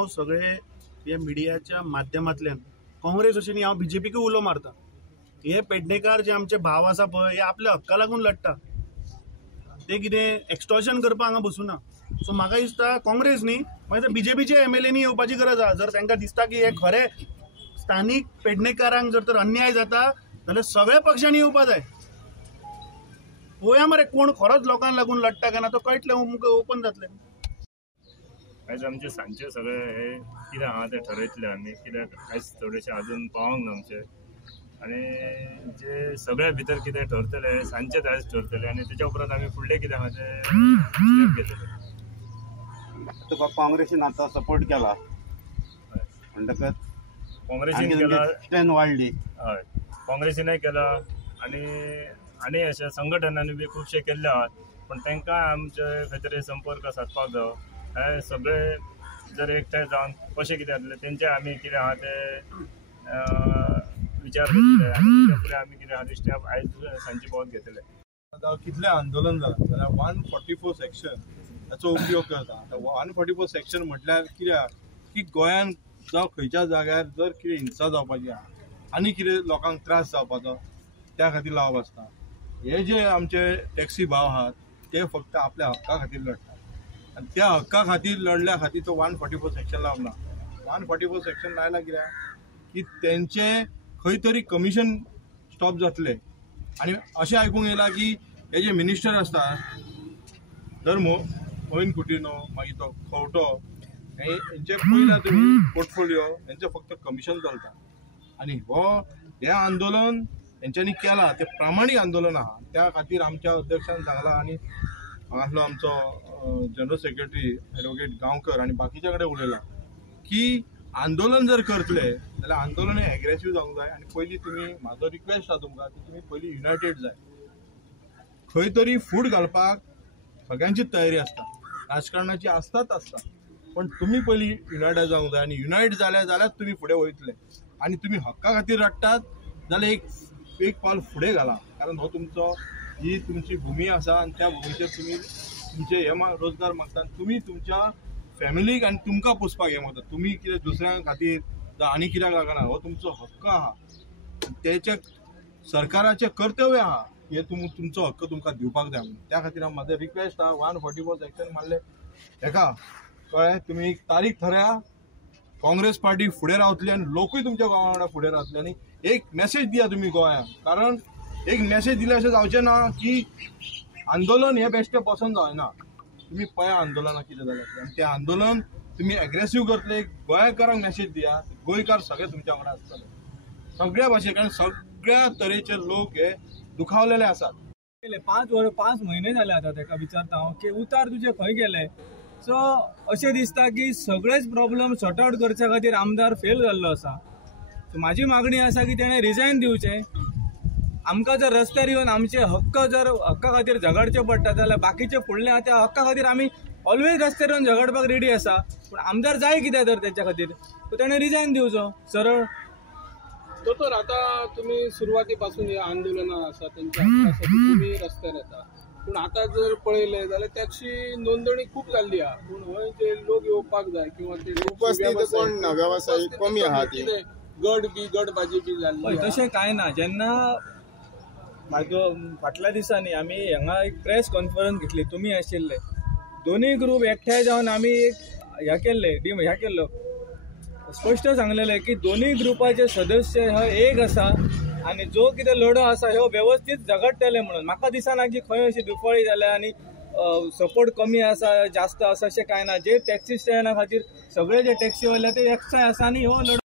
हांव सगळे हे मिडियाच्या माध्यमांतल्यान काँग्रेस अशी न्ही हांव बीजेपीक उलो मारता। हे पेडणेकार जे आमचे भाव आसा पळय हे आपल्या हक्का लागून लढटा, ते कितें एक्सटॉर्शन करपाक हांगा बसूना। सो म्हाका दिसता काँग्रेस न्ही मागीर बीजेपीचे एमएलएनी येवपाची गरज आहा। जर तांकां दिसता की हे खरे स्थानीक पेडणेकारांक जर तर अन्याय जाता जाल्यार सगळ्या पक्षांनी येवपा जाय। पळोवया मरे कोण खरोच लोकांक लागून लढटा काय ना, तो कळटलें, ओपन जातलें। आयज आमचे सांजचे सगळे हे कितें आहा ते ठरयतले आमी, कित्याक आयज थोडेशे अजून पावोंक ना आमचे, आनी जे सगळ्या भितर कितें ठरतले सांजचेच आयज ठरतले, आनी तेच्या उपरांत आमी फुडले कितें आहा ते स्टेप घेतले। तुका काँग्रेसीन आतां सपोर्ट केला म्हणटकच काँग्रेसीन केला, स्ट्रेंथ वाडली। हय, काँग्रेसीनय केला आनी अशा संघटनांनी बी खुबशे केल्ले आहात, पण तांकां आमचे खंय तरी संपर्क सादपाक जायो। हे सगळे जर एकठांय जावन कशें कितें जातलें तेंचे आमी कितें आहा ते विचार घेतले, आनी तेच्या फुडें आमी कितें आहा ते स्टेप आयज सांजचे बोवात घेतले। आतां कितलें आंदोलन जालां जाल्यार 144 सेक्शन ताचो उपयोग करता। आतां 144 सेक्शन म्हटल्यार कित्याक की गोंयान जावं खंयच्या जाग्यार जर कितें हिंसा जावपाची आहा आनी कितें लोकांक त्रास जावपाचो त्या खातीर लावप आसता। हे जे आमचे टॅक्सी भाव आहात ते फक्त आपल्या हक्का खातीर लढटात, आनी त्या हक्का खातीर लढल्या खातीर तो 144 सेक्शन लावना। 144 सेक्शन लायला कित्याक की तेंचे खंय तरी कमिशन स्टॉप जातले। आनी अशें आयकूंक येयला की हे जे मिनिस्टर आसता जर मोहीन कुटिनो मागीर तो खंवटो हेंचे पयला तुमी पोर्टफोलिओ हेंचे फक्त कमिशन चलता, आनी हे आंदोलन हेंच्यांनी केला ते प्रामाणीक आंदोलन आहा। त्या खातीर आमच्या अध्यक्षान सांगला आनी हांगासलो आमचो जनरल सेक्रेटरी ॲडवोकेट गांवकर आनी बाकीच्या कडेन उलयला की आंदोलन जर करतले जाल्यार आंदोलन हे एग्रेसीव जावंक जाय, आनी पयलीं तुमी म्हाजो रिक्वेस्ट आहा तुमकां की तुमी पयलीं युनायटेड जाय। खंय तरी फूट घालपाक सगळ्यांची तयारी आसता, राजकारणाची आसता, पण तुमी पयलीं युनायटेड जावंक जाय, आनी युनायट जाल्यार तुमी फुडें वयतले। आनी तुमी हक्का खातीर रडटात जाल्यार एक पावल फुडें घाला, कारण हो तुमचो ही तुमची भूमी आसा आनी त्या भुमीचेर तुमी तुमचे हे रोजगार मागता, तुमी तुमच्या फॅमिलीक आनी तुमकां पोसपाक हे मागता। तुमी कितें दुसऱ्यां खातीर आनी कित्याक लागना, हो तुमचो हक्क आहा, तेचे सरकाराचें कर्तव्य आहा हे तुमचो हक्क तुमकां दिवपाक जाय म्हणून। त्या खातीर म्हाजो रिक्वेस्ट आहा 144 सेक्शन मारले हेका कळ्ळें, तुमी एक तारीख थाराया, काँग्रेस पार्टी फुडें रावतली आनी लोकूय तुमच्या गोंया वांगडा फुडें रावतले, आनी एक मॅसेज दिया तुमी गोंयांक, कारण एक मॅसेज दिले अशें जावचें ना की आंदोलन हे बेश्टें बसून जायना। तुमी पळया आंदोलनाक कितें जालें, आनी तें आंदोलन तुमी एग्रेसीव करतले, गोंयकारांक मॅसेज दिया, गोंयकार सगळे तुमच्या वांगडा आसतले सगळ्या भाशेक, कारण सगळ्या तरेचे लोक हे दुखावलेले आसात। 5 म्हयने जाले आता ताका विचारता हांव की उतार तुजे खंय गेले। सो अशें दिसता की सगळेच प्रॉब्लेम सॉर्ट आउट करच्या खातीर आमदार फेल जाल्लो आसा। सो म्हाजी मागणी आसा की तेणें रिजायन दिवचें। आमकां जर रस्त्यार येवन आमचे हक्का खातीर झगडचें पडटा जाल्यार बाकीचे फुडले त्या हक्का खातीर आमी ऑलवेज रस्त्यार येवन झगडपाक रेडी आसा, पूण आमदार जाय कितें तर तेच्या खातीर, सो तेणें रिजायन दिवचो सरळ। तर आता तुम्ही सुरुवातीपासून हे आंदोलनां आसा त्यांच्या हक्कासाठी तुम्ही रस्त्यार येता, पूण आता जर पळयलें जाल्यार त्याची नोंदणी खूप जाल्ली आहा, पूण हय जे लोक येवपाक जाय किंवा ते व्यावसायिक कमी आहा, गटबाजी बी जाल्ली तशें कांय ना। जेन्ना म्हाजो फाटल्या दिसांनी आमी हांगा एक प्रेस कॉन्फरन्स घेतली, तुमी आशिल्ले, दोनूय ग्रूप एकठांय जावन आमी एक केल्लो स्पश्ट सांगलेले की दोनूय ग्रुपाचे सदस्य हो एक आसा आनी जो कितें लढो आसा ह्यो व्यवस्थीत झगडटले म्हणून। म्हाका दिसना की खंय अशी दुफळी जाल्या आनी सपोर्ट कमी आसा जास्त आसा अशें कांय ना। जे टॅक्सी स्टँडा खातीर सगळे जे टॅक्सीवाले ते एकठांय आसा आनी हो लढो